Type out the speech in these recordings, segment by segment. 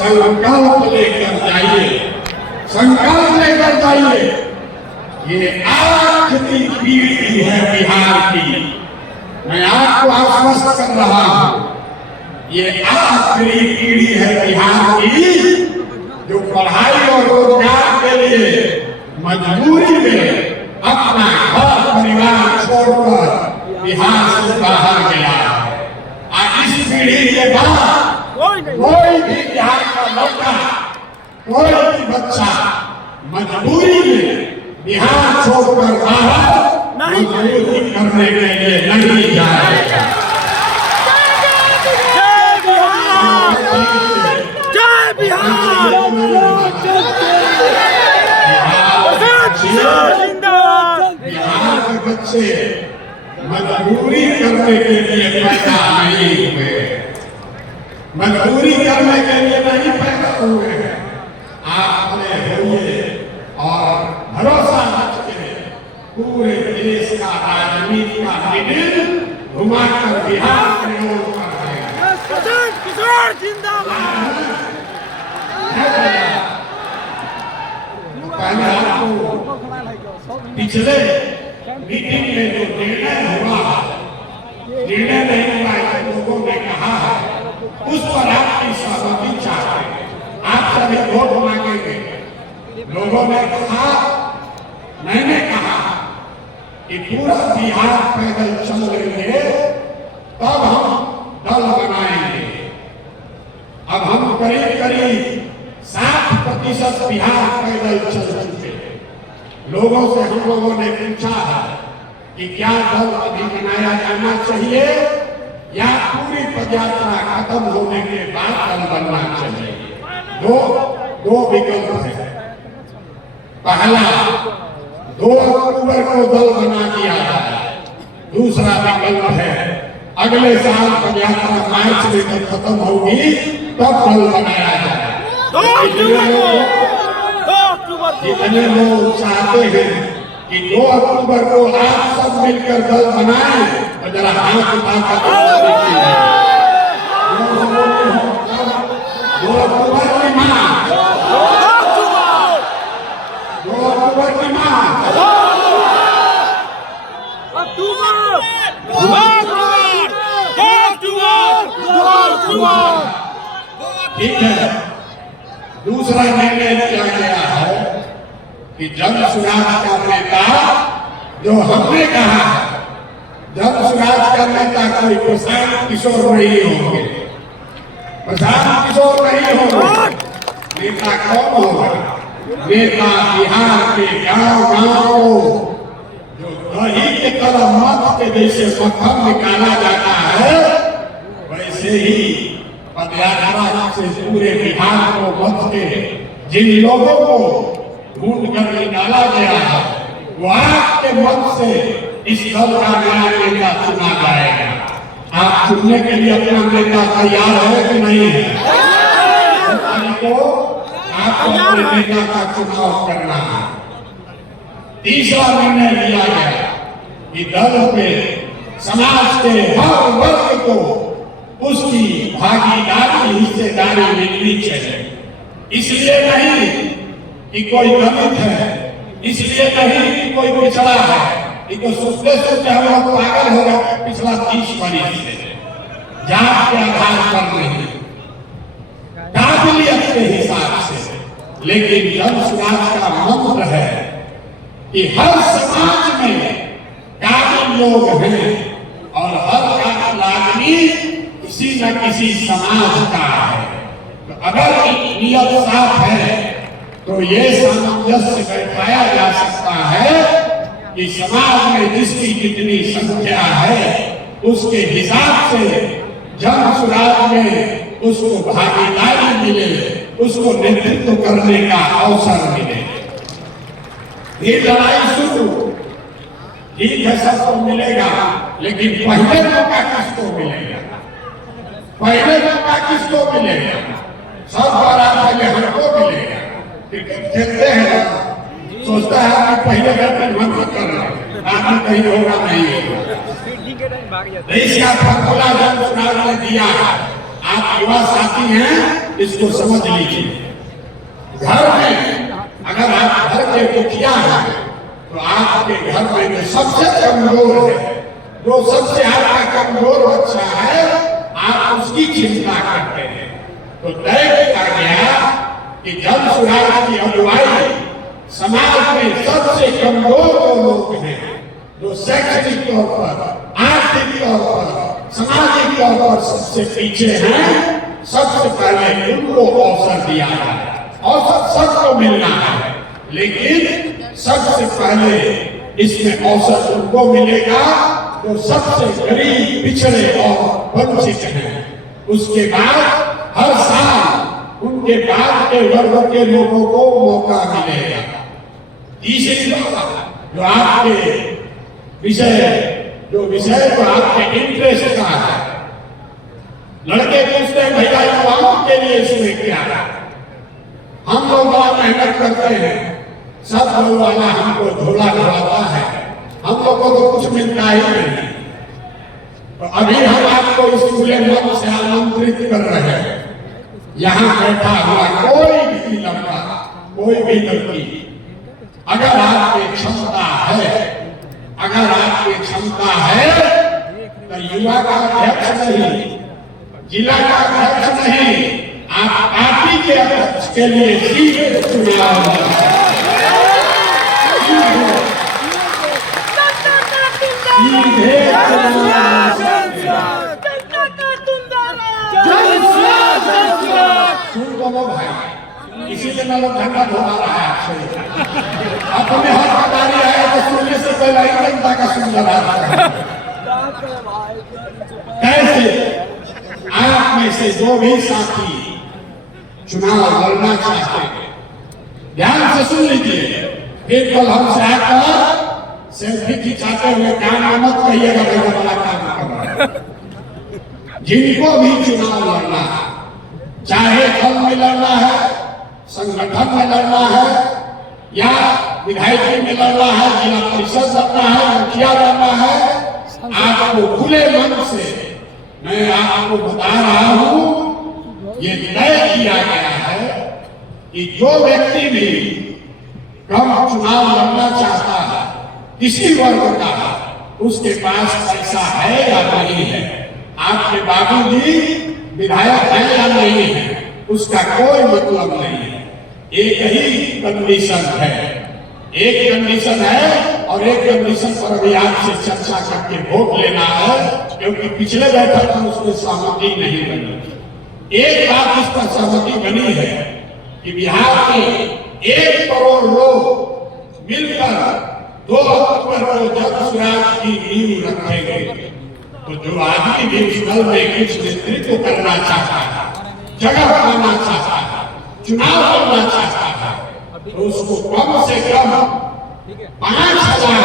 संकल्प लेकर जाइए, संकल्प लेकर जाइए। ये आखिरी पीढ़ी है बिहार की, मैं आपको आश्वस्त कर रहा हूं, ये आखिरी पीढ़ी है बिहार की जो पढ़ाई और रोजगार के लिए मजबूरी में अपना घर परिवार छोड़कर बिहार से बाहर गया। इस पीढ़ी के बाद कोई भी बिहार का लड़का, कोई भी बच्चा मजबूरी में बिहार छोड़कर बाहर मजबूरी करने के लिए नहीं जाएगा। जय बिहार, बिहार के बच्चे मजबूरी करने के लिए पैदा नहीं हुए, मजबूरी करने के लिए नहीं पैदा हुए हैं। आपने होइए और भरोसा रखिए, पूरे देश का राजनीति का निधि घुमाकर बिहार की ओर कर देगा। किशोर जिंदाबाद। पहले आपको पिछले मीटिंग में जो निर्णय हुआ, निर्णय नहीं हुआ है, लोगों ने कहा है, उस पर आपकी सहमति चाहते हैं, आप सभी वोट मांगेंगे। लोगों ने कहा, मैंने कहा कि पूरा बिहार पैदल चल लेंगे तब हम दल बनाएंगे। अब हम करीब करीब 60% बिहार पैदल चल चुके। लोगों से हम लोगों ने पूछा है कि क्या दल अभी बनाया जाना चाहिए या पूरी पदयात्रा खत्म होने के बाद दल बनना चाहिए। दो विकल्प है। पहला, 2 अक्टूबर को दल बना दिया जाए। दूसरा विकल्प है अगले साल पदयात्रा मार्च में जब खत्म होगी तब दल बनाया जाए। जितने लोग चाहते हैं कि 2 अक्टूबर को आप सब मिलकर दल बनाएं, और जरा हाथ उठाकर 2 अक्टूबर की मां, 2 अक्टूबर की मां, ठीक है। दूसरा निर्णय किया गया है कि जन सुराज का नेता, जो हमने कहा जन सुराज का नेता कोई प्रशांत किशोर नहीं होंगे, प्रशांत किशोर नहीं होंगे। नेता कौन होगा? नेता बिहार के गांव-गांव को जो दही के तरह मत के जैसे मक्खन निकाला जाता है, वैसे ही पदयात्रा से पूरे बिहार को मत के जिन लोगों को ढूंढ कर निकाला गया है, वो आपके मत से इस दल का नया नेता चुना जाएगा। आप चुनने के लिए अपना नेता तैयार है कि नहीं है? आपको अपने नेता का चुनाव करना है। तीसरा निर्णय लिया गया कि दल पे समाज के हर वर्ग को उसकी भागीदारी, हिस्सेदारी मिलनी चाहिए। इसलिए नहीं कि कोई दलित है, इसलिए नहीं कि कोई पिछड़ा है, तो सोचते सोचते हम लोग पागल हो गए। पिछला 30 वर्ष से जात के आधार पर नहीं, काबिलियत के हिसाब से। लेकिन जन सुराज का मंत्र है कि हर समाज में काबिल लोग हैं और हर काबिल आदमी किसी न किसी समाज का है। तो अगर नियत साफ है तो ये सामंजस्य बैठाया जा सकता है कि समाज में जिसकी जितनी संख्या है उसके हिसाब से जन सुराज में उसको भागीदारी मिले, उसको नेतृत्व करने का अवसर मिले। ये लड़ाई शुरू, ठीक है, सबको मिलेगा, लेकिन पहले मौका किसको मिलेगा? पहले मौका किसको मिलेगा? सब बार पहले हमको मिलेगा। खेलते हैं, सोचता है कि पहले बैटिंग हम कर रहे हैं, आगे कहीं होगा नहीं होगा। इसका फॉर्मूला जन सुराज ने दिया है। आप युवा साथी हैं, इसको समझ लीजिए। घर में अगर आप घर के मुखिया हैं तो आपके घर में जो सबसे कमजोर है, जो सबसे आपका कमजोर बच्चा है, आप उसकी चिंता करते हैं। तो तय किया गया कि जन सुराज की अगुवाई समाज में सबसे कमजोर जो लोग हैं, जो शैक्षणिक तौर पर, आर्थिक तौर पर, सामाजिक तौर पर सबसे पीछे हैं, सबसे पहले उनको अवसर दिया है। अवसर सबको मिलना है, लेकिन सबसे पहले इसमें अवसर उनको मिलेगा जो सबसे गरीब, पिछड़े और वंचित हैं। उसके बाद हर साल उनके बाद के वर्ग के लोगों को मौका मिलेगा। तीसरी बात, जो आपके विषय जो आपके इंटरेस्ट का है, लड़के पूछते हैं भैया युवाओं के लिए इसमें क्या है? हम लोग बहुत मेहनत करते हैं, सब लोग वाला हमको झोला ढोलाता है, हम लोग को तो कुछ मिलता ही नहीं। तो अभी हम आपको इस खुले मन से आमंत्रित कर रहे हैं। यहाँ बैठा हुआ कोई भी लड़का, कोई भी लड़की, अगर आपकी क्षमता है, अगर आपकी क्षमता है तो युवा का अध्यक्ष नहीं, जिला का अध्यक्ष नहीं, आप पार्टी के अध्यक्ष के लिए सीधे चुनाव इसीलिए मैं लोग धंधा धोना रहा है। अपने हकदारी है तो सुनने से पहले जनता का सुंदर कैसे आप में से जो भी साथी चुनाव लड़ना चाहते हैं, ध्यान से सुन लीजिए। फिर कल हमसे आकर सेल्फी खिंचाते हुए काम मत कहिएगा मेरा बड़ा काम कर रहा है। जिनको भी चुनाव लड़ना है, चाहे दल में लड़ना है, संगठन में लड़ना है, या विधायकी में लड़ना है, जिला परिषद लड़ना है, मुखिया लड़ना है, आपको खुले मन से मैं आपको बता रहा हूं, ये तय किया गया है कि जो व्यक्ति भी कम चुनाव लड़ना चाहता है, किसी वर्ग का, उसके पास पैसा है या नहीं है, आपके बाबूजी विधायक है या नहीं है, उसका कोई मतलब नहीं है। एक ही कंडीशन है, एक कंडीशन है और एक कंडीशन पर अभी आपसे चर्चा करके वोट लेना है, क्योंकि पिछले बैठक में उसमें सहमति नहीं बनी। एक बात इस पर सहमति बनी है कि बिहार के 1 करोड़ लोग मिलकर 2 अक्टूबर को जन सुराज की नींव रखेंगे। तो जो आदमी भी उस दल में कुछ नेतृत्व करना चाहता है, जगह पाना चाहता है, चुनाव करना चाहता है, तो उसको कम से कम 5,000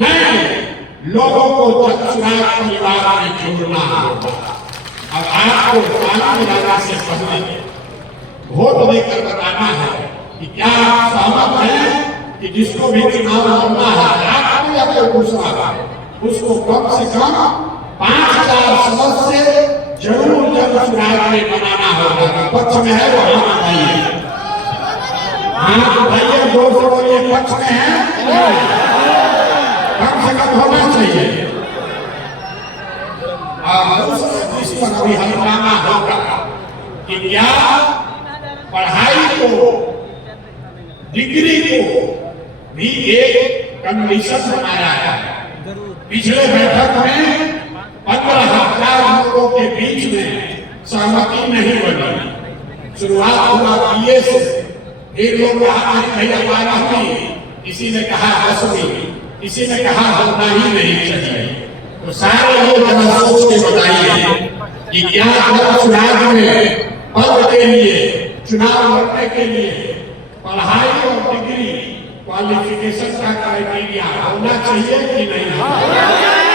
नए लोगों को जन सुराज परिवार में जोड़ना होगा। अब आपको कानून लाने से पहले वोट देकर बताना है कि क्या आप सहमत हैं कि जिसको भी चुनाव लड़ना है, आप या कोई दूसरा, उसको कम से कम 5,000 सदस्य जरूर जन सुराज में बनाना होगा। पक्ष में है वो हाथ उठाइए, हाथ उठाइए, जोर से बोलिए पक्ष में है, कम से कम होना चाहिए। इस पर भी हंगामा होगा कि क्या पढ़ाई को, डिग्री को भी एक कंडीशन बनाया है। पिछले बैठक में 15,000 लोगों के बीच में सहमति नहीं बनी। शुरुआत हुआ बीए से, फिर लोग कहा भैया 12वीं, किसी ने कहा 10वीं, किसी ने कहा होना ही नहीं चाहिए। तो सारे लोग जरा सोच के बताइए कि क्या जन सुराज में पद के लिए, चुनाव लड़ने के लिए पढ़ाई और डिग्री, क्वालिफिकेशन का क्राइटेरिया होना चाहिए कि नहीं होना चाहिए?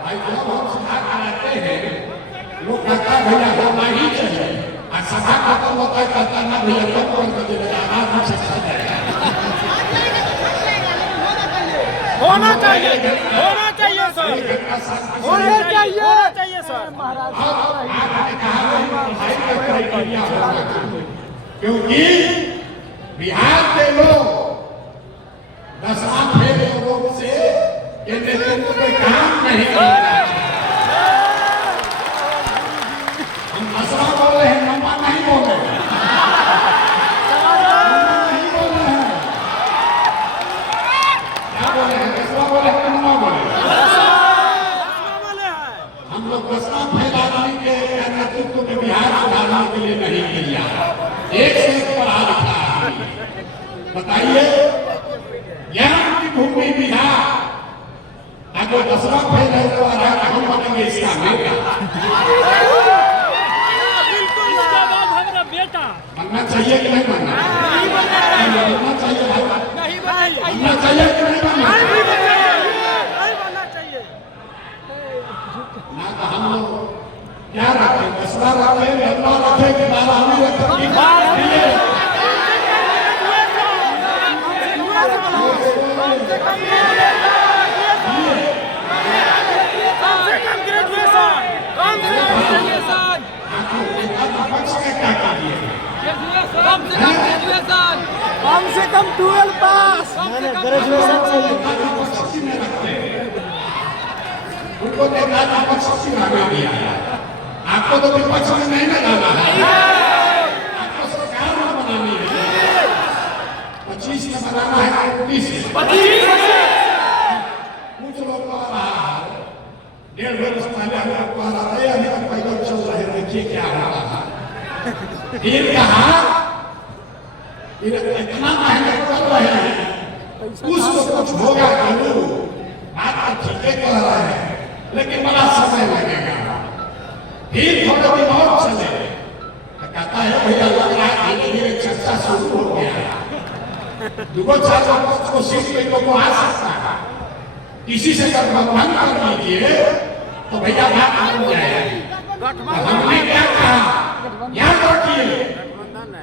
भाई जब हम सभा कराते हैं, लोग कहता भैया होना ही चाहिए, और सभा खत्म होता है कहता ना भैया कब कर देगा, आना चाहिए, होना चाहिए, होना चाहिए। घटना साथ होने चाहिए सर। आपने कहा भाई का क्राइटेरिया होगा, क्योंकि बिहार के लोग 10वां फेल लोगों से ये नेतृत्व में काम नहीं कर रहे हैं। हम 10वां बोल रहे हैं, 9वां नहीं बोल रहे हैं। नहीं बोल रहे हैं, क्या बोल रहे हैं? 10वां बोले हैं, 9वां बोले हैं? हम लोग 10वां फेल आदमी के नेतृत्व में बिहार सुधारने के लिए नहीं किया। एक से एक पढ़ा लिखा आदमी, बताइए ज्ञान की भूमि बिहार, अगर 10वां फेल है तो हम बनेंगे इसका बेटा। बनना चाहिए कि नहीं बनना? बनना चाहिए भाई, बनना चाहिए कि नहीं बनना? ना तो हम लोग क्या रखें, 10वां रखें, 11वां रखें कि 12वीं रखें? कम से कम 12 पास, ग्रेजुएशन चाहिए। उनको देखा विपक्ष में दिया, आपको तो विपक्ष में नहीं लगाना है, आपको सरकार में बनानी है। 25 में बनाना है, 29 कुछ लोग को आ रहा है, 1.5 वर्ष पहले हम लोग को आ रहा है, अभी तक पैदल चल रहे, देखिए क्या हो रहा है। फिर कहा इतना मेहनत कर रहे हैं, कुछ तो कुछ होगा जरूर, बात तो ठीक कह रहे हैं, लेकिन बड़ा समय लगेगा। फिर थोड़े दिन और चले तो कहता है भैया लग रहा है धीरे धीरे चर्चा शुरू हो गया, 2-4 कोशिश पे लोग आ सकता है, किसी से गठबंधन कर लीजिए तो भैया बात बन जाएगी। हमने क्या कहा, याद रखिए,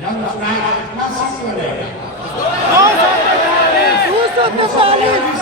जब चुनाव इतना सीट बनेगा 243